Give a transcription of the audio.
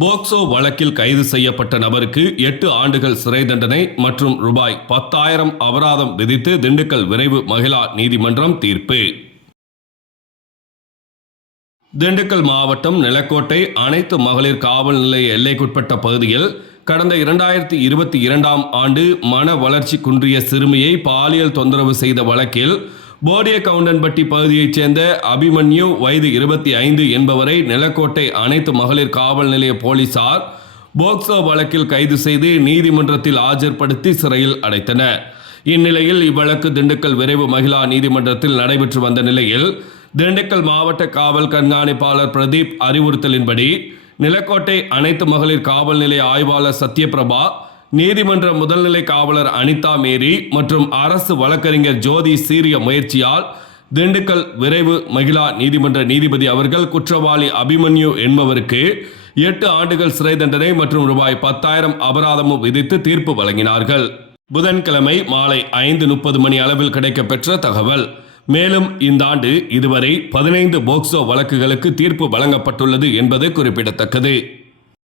POCSO வழக்கில் கைது செய்யப்பட்ட நபருக்கு 8 ஆண்டுகள் சிறை தண்டனை மற்றும் ரூபாய் 10,000 அபராதம் விதித்து திண்டுக்கல் விரைவு மகிழா நீதிமன்றம் தீர்ப்பு. திண்டுக்கல் மாவட்டம் நிலக்கோட்டை அனைத்து மகளிர் காவல் நிலைய எல்லைக்குட்பட்ட பகுதியில் கடந்த 2022ஆம் ஆண்டு மன வளர்ச்சி குன்றிய சிறுமியை பாலியல் தொந்தரவு செய்த வழக்கில் போடியக்கவுண்டன்பட்டி பகுதியைச் சேர்ந்த அபிமன்யு வயது 25 என்பவரை நிலக்கோட்டை அனைத்து மகளிர் காவல் நிலைய போலீசார் போக்சோ வழக்கில் கைது செய்து நீதிமன்றத்தில் ஆஜர்படுத்தி சிறையில் அடைத்தனர். இந்நிலையில் இவ்வழக்கு திண்டுக்கல் விரைவு மகிழா நீதிமன்றத்தில் நடைபெற்று வந்த நிலையில் திண்டுக்கல் மாவட்ட காவல் கண்காணிப்பாளர் பிரதீப் அறிவுறுத்தலின்படி நிலக்கோட்டை அனைத்து மகளிர் காவல் நிலைய ஆய்வாளர் சத்யபிரபா, நீதிமன்ற முதல்நிலை காவலர் அனிதா மேரி மற்றும் அரசு வழக்கறிஞர் ஜோதி சீரிய முயற்சியால் திண்டுக்கல் விரைவு மகிழா நீதிமன்ற நீதிபதி அவர்கள் குற்றவாளி அபிமன்யு என்பவருக்கு 8 ஆண்டுகள் சிறை தண்டனை மற்றும் ரூபாய் 10,000 அபராதமும் விதித்து தீர்ப்பு வழங்கினார்கள். புதன்கிழமை மாலை 5:30 மணி அளவில் கிடைக்கப்பெற்ற தகவல். மேலும் இந்த ஆண்டு இதுவரை 15 போக்சோ வழக்குகளுக்கு தீர்ப்பு வழங்கப்பட்டுள்ளது என்பது குறிப்பிடத்தக்கது.